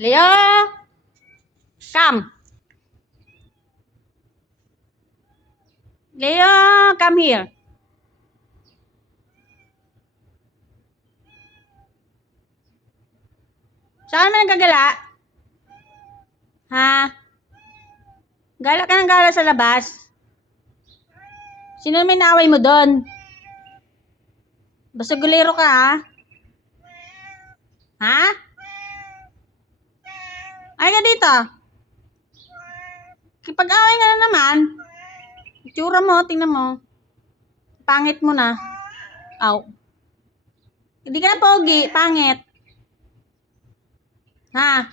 Leo! Come! Leo, come here. Saan mo nagagala? Ha? Gala ka ng gala sa labas? Sino may naaway mo doon? Basta gulero ka, ha? Ha? Ay ka dito. Kipag-away ka na naman. Itsura mo, tingnan mo. Pangit mo na. Aw. Hindi ka na pogi, pangit. Ha?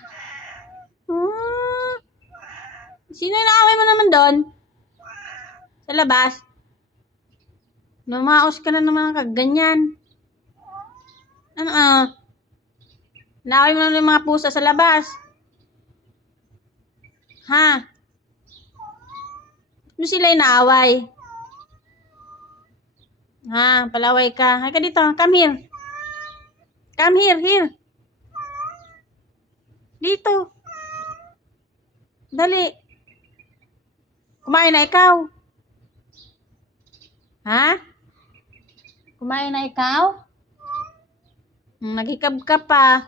Sino yung naaway mo naman doon? Sa labas? Numaos ka na naman kaganyan. Ano naaway mo naman yung mga pusa sa labas? Ha? Ano sila yung naaway? Ha? Palaway ka. Hay ka dito. Come here. Come here, here. Dito. Dali. Kumain na ikaw. Ha? Kumain na ikaw? Naghikab ka pa.